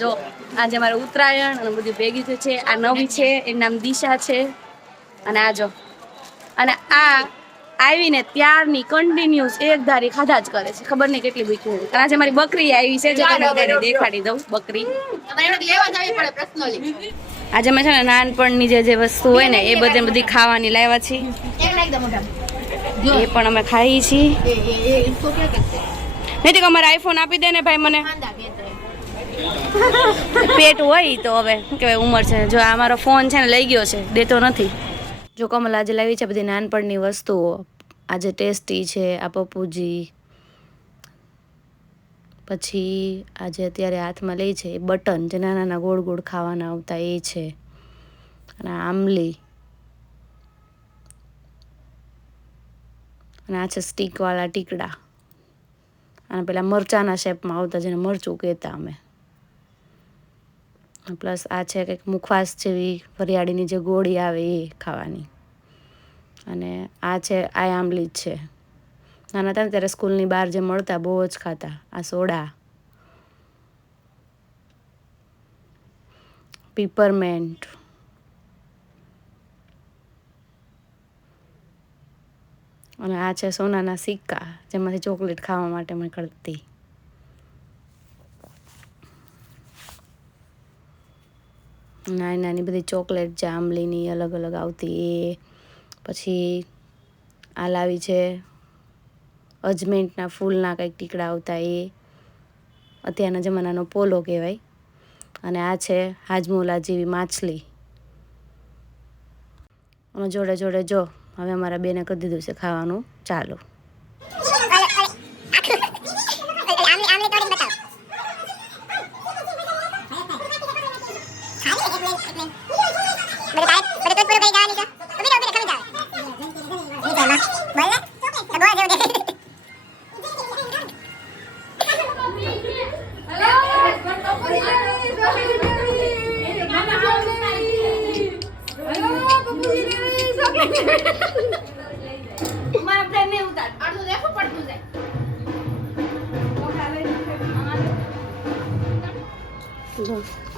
જો આજે મારે ઉત્તરાયણ અને બધી ભેગી થઈ છે. આ નવી છે, એનું નામ દિશા છે. અને આ જો, અને આ આવીને ત્યારની કન્ટિન્યુઅસ એક ધારી ખાધા જ કરે છે. ખબર નહીં કેટલી ભૂખી હોય. અને આજે મારી બકરી આવી છે, જો તમને તેને દેખાડી દઉં. બકરી આજે મેં છે ને નાનપણની જે વસ્તુ હોય ને એ બધી ખાવાની લાવ્યા છીએ. એ પણ અમે ખાઈ છીએ. નહીં તો અમારે આઈફોન આપી દે ને ભાઈ મને. પેટ હોય તો હવે શું કહેવાય, ઉંમર છે. જો આ મારો ફોન છે ને લઈ ગયો છે, દેતો નથી. જો કમલ આજે લાવી છે બધી નાનપણની વસ્તુઓ. આજે ટેસ્ટી છે, આ પપ્પુજી. પછી આજે અત્યારે હાથમાં લઈ છે એ બટન, જે નાના નાના ગોળ ગોળ ખાવાના આવતા એ છે. અને આંબલી. અને આ છે સ્ટીકવાળા ટીકડા. અને પેલા મરચાના શેપમાં આવતા, જેને મરચું કહેતા અમે. પ્લસ આ છે કંઈક મુખવાસ જેવી વરિયાળીની જે ગોળી આવે એ ખાવાની. અને આ છે આ આંબલી જ છે. નાના હતા ને ત્યારે સ્કૂલની બહાર જે મળતા બહુ જ ખાતા. આ સોડા, પીપરમેન્ટ. અને આ છે સોનાના સિક્કા, જેમાંથી ચોકલેટ ખાવા માટે મેં કરતી. નાની નાની બધી ચોકલેટ જે આંબલીની અલગ અલગ આવતી એ. પછી આ લાવી છે અજમેન્ટના ફૂલના કંઈક ટીકડા આવતા એ. અત્યારના જમાનાનો પોલો કહેવાય. અને આ છે હાજમોલા જેવી માછલી. અને જોડે જોડે જો હવે અમારા બેને કરી દીધું છે ખાવાનું ચાલુ.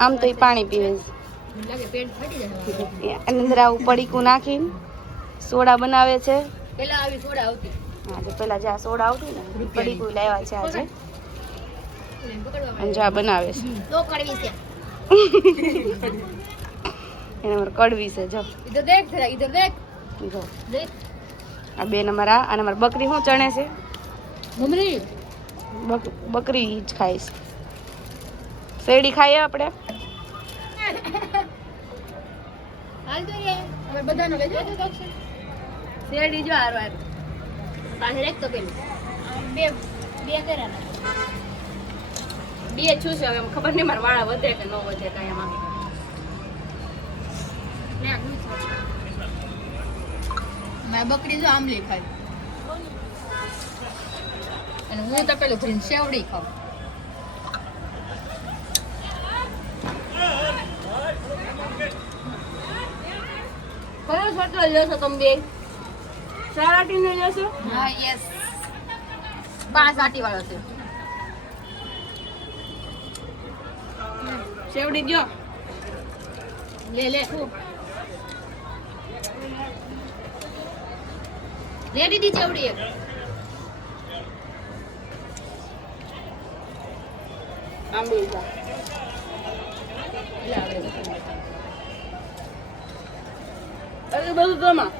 આમ તો એ પાણી પીવે છે. અંદર આવું પડીકું નાખીને સોડા બનાવે છે. પેલા આવી સોડા આવતી. હા, તો પેલા જે આ સોડા આવતી ને પડીકું લાવ્યા છે આજે. અને જા બનાવે છે. તો કડવી છે. એને મારે કડવી છે. જો ઇધર દેખ, જરા ઇધર દેખ. જો દેખ. આ બે નંબર આ. અને મારી બકરી શું ચણે છે? મમરી. બકરી જ ખાય છે. શેરડી ખાઈએ આપણે. હાલ તો રે હવે બધાનો લેજો તો શેરડી જો હારો હારો પાસે એક તો પેલું બે કર્યા બે છું છે. હવે ખબર નહીં મારા વાળા વધે કે ન વધે કાંઈ એમાં. મેં બકરી જો આંબલી ખાય અને હું તો પેલું ભરીને શેવડી ખાઉં. કયો શોટલો લેશો તમે બે? સારાટીનો લેશો? હા, યસ. 5 વાટી વાળો છે. શેવડી જો લે લે લે દીદી ચેવડી એક. આંબલી જા અરે બધું તમા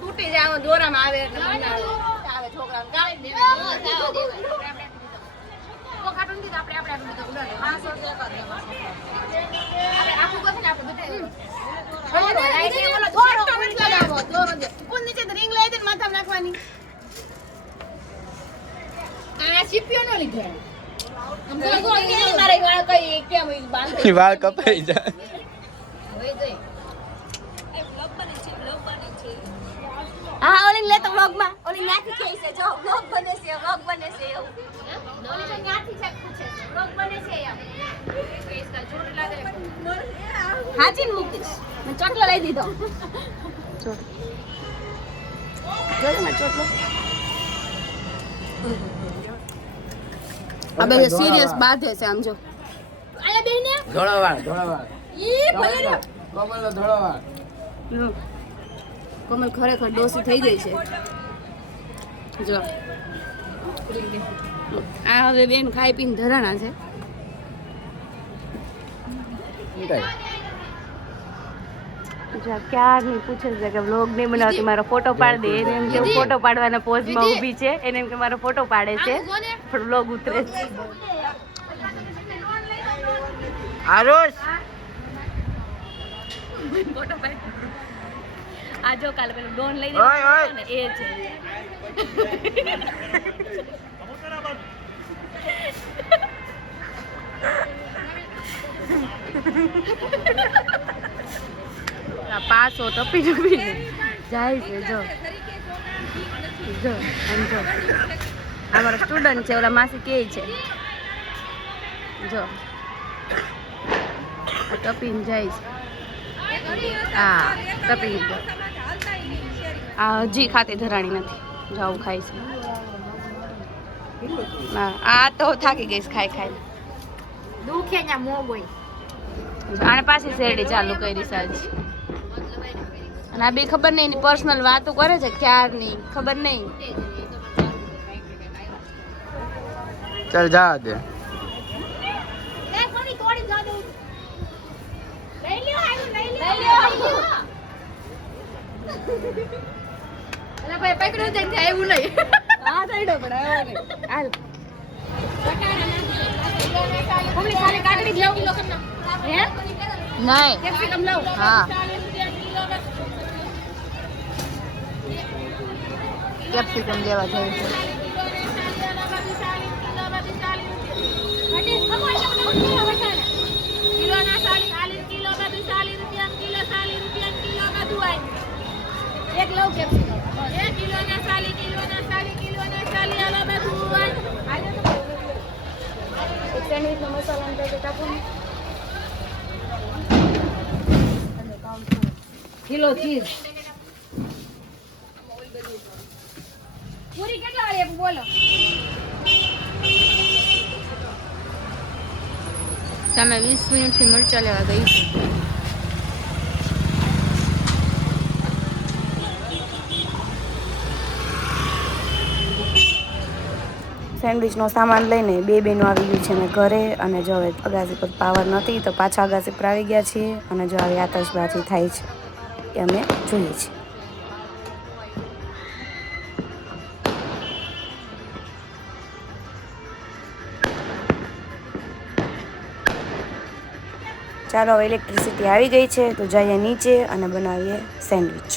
તૂટી જાય દોરામાં આવે એટલે આવે છોકરાને ગાળી દેવાય. વાળ કપાઈ જાય. હા ઓલી લે તો વ્લોગમાં ઓલી ન્યાથી કહે છે જો વ્લોગ બને છે એવું ઓલી તો ન્યાથી છે પૂછે છે વ્લોગ બને છે એમ इसका झूठ लग रहा हाजी मुकेश मैं ચોટલો લઈ દીધો જો ને ચોટલો અબે સિરિયસ બાત છે આમ જો આયા બેને ધોળાવાળ ઈ ભલે કોમલ ધોળાવાળ કોમલ ખરેખર ડોસી થઈ ગઈ છે જો આ હવે બેન ખાઈ પીને ધરાણા છે ક્યારની પૂછે છે કે વ્લોગ નહીં બનાવતી મારો ફોટો પાડ દે એને એમ કે હું ફોટો પાડવાના પોઝમાં ઊભી છે એને એમ કે મારો ફોટો પાડે છે પણ વ્લોગ ઉતરે છે આરોસ ફોટો પાડ આ જો કાલે પેલું ડોન લઈ ઓય ઓય ને એ છે પાસો ટપી ટપી જાય છે જો જો આમ જો આ મારો સ્ટુડન્ટ છે ઓલા માસી કે છે જો આ ટપીને જાય છે હા ટપી ગયો આ હજી ખાતે ધરાણી નથી જો આવું ખાય છે હા આ તો થાકી ગઈ છે ખાઈ ખાઈ દુખે ના મોગોય આને પાછી શેરડી ચાલુ કરી સાજ અને આ બી ખબર નહીં એની પર્સનલ વાતો કરે છે ક્યારની ખબર નહીં ચાલ જા દે લે કોની તોડી જા દઉં લઈ લ્યો લઈ લ્યો અલા ભાઈ પકડો જઈને આવ્યું નહીં હા સાઈડો પણ આવ્યો નહીં હાલ કોમલી ખાલી કાકડી જ લાવ કિલો કરના હે નહીં કેપ્સિકમ લાવ હા કેપ્સિકમ લેવા જાય છે કિલો ના 40 કિલો માં 40 રૂપિયા કિલો 40 રૂપિયા કિલો માં દુઆઈ એક લવ કેપ્સિકમ 1 કિલો ના 40 કિલો ના 40 કિલો ના 40 આલા માં દુઆઈ એક સેન્ડવિચ નો મસાલો અંદર કાપું કિલો ચીઝ પૂરી કેટલા વાળી આપું બોલો તમે 20 મિનિટથી મરચા લેવા ગઈ છે સેન્ડવિચનો સામાન લઈને બે બહેનો આવી ગઈ છે મેં ઘરે અને જો હવે અગાસી પર પાવર નથી તો પાછા અગાસી પર આવી ગયા છીએ અને જો હવે આતશબાજી થાય છે એ અમે જોઈએ છીએ ચાલો હવે ઇલેક્ટ્રિસિટી આવી ગઈ છે તો જઈએ નીચે અને બનાવીએ સેન્ડવિચ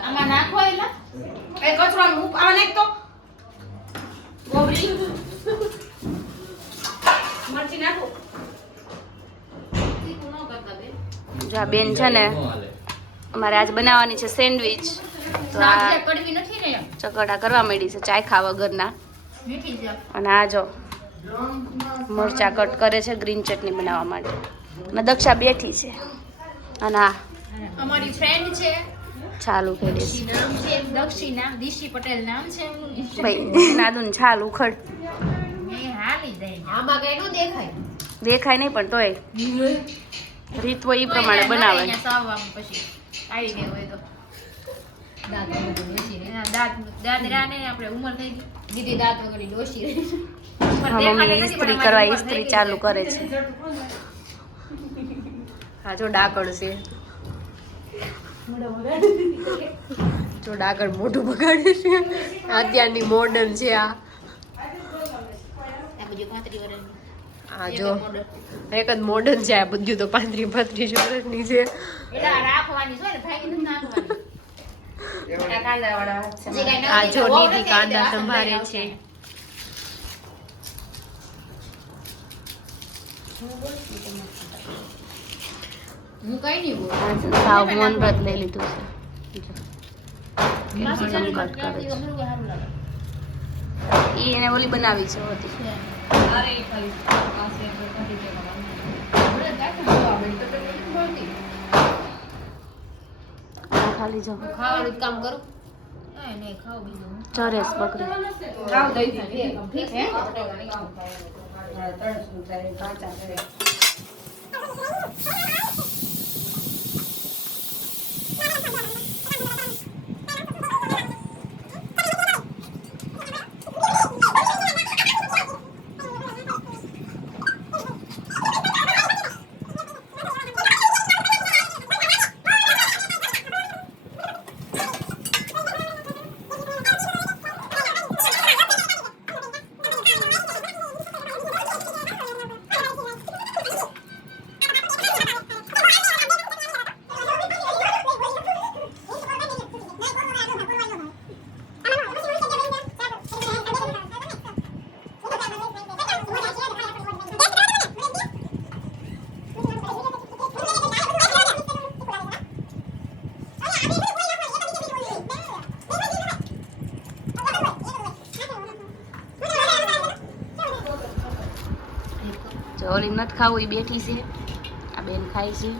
આમાં નાખો એલા એ કચરો આ નાખ તો ગોબરી મરચી નાખો તીખું ન કરતા બે જો આ બેન છે ને અમારે આજ બનાવવાની છે સેન્ડવિચ તો આ સાંજે કડવી નથી ને ચકડા કરવા માંડી છે ચાયખા વગરના મીઠી જ અને આ જો મરચા કટ કરે છે ગ્રીન ચટણી બનાવવા માટે અને દક્ષા બેઠી છે અને આ અમારી ફ્રેન્ડ છે ચાલુ કરી છે નામ છે દક્ષિણા દિશી પટેલ નામ છે ભાઈ નાદુન છાલ ઉખડ મે હાલી જાય આમાં કઈ નો દેખાય દેખાય નહીં પણ તોય રીત હોય એ પ્રમાણે બનાવે અહીંયા સાવવામાં પછી આવી ગયો હોય તો દાંત રાને આપણે ઉંમર થઈ ગઈ દીદી દાંત વગરની ડોશી રહી હા મમ્મી ઇસ્ત્રી કરવા ઇસ્ત્રી ચાલુ કરે છે હા જો ડાકડ છે જો ડાકડ મોઢું બગાડે છે અત્યારની મોડર્ન છે આ બધું 35 વર્ષની આ જો એક જ મોડર્ન છે આ બધું તો 35 વર્ષની છે એલા રાખવાની છે ને ભાઈ નથી નાખવાની આ જો નીતિ કાંદા સંભાળે છે હું કઈ નહીં બોલું. સાવ મૌન વ્રત લઈ લીધું છે જો. માસી કેમ ચાલી કટ કરે જાય, છે. મને સારું લાગે. ઈ એને ઓલી બનાવી છે હોતી. બળદ રાખો, જોવા મળી તો પેલી નથી બોલતી. આ ખાલી જો ખાવાનું જ કામ કરું. નહીં ખાવ બીજું. ચરેસ બકરી. ખાવ દઈ દીધી. ઠીક હે? જો ઓલી નથી ખાવું એ બેઠી છે, આ બેન ખાય છે,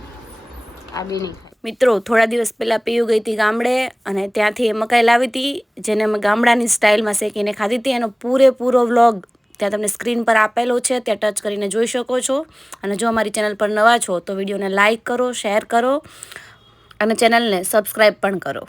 આ બેન ખાય. મિત્રો થોડા દિવસ પહેલાં પીયુ ગઈ હતી ગામડે અને ત્યાંથી એ મકાઈ લાવી હતી જેને અમે ગામડાની સ્ટાઇલમાં શેકીને ખાધી હતી. એનો પૂરેપૂરો વ્લોગ ત્યાં તમને સ્ક્રીન પર આપેલો છે, ત્યાં ટચ કરીને જોઈ શકો છો. અને જો અમારી ચેનલ પર નવા છો તો વિડીયોને લાઇક કરો, શેર કરો અને ચેનલને સબસ્ક્રાઈબ પણ કરો.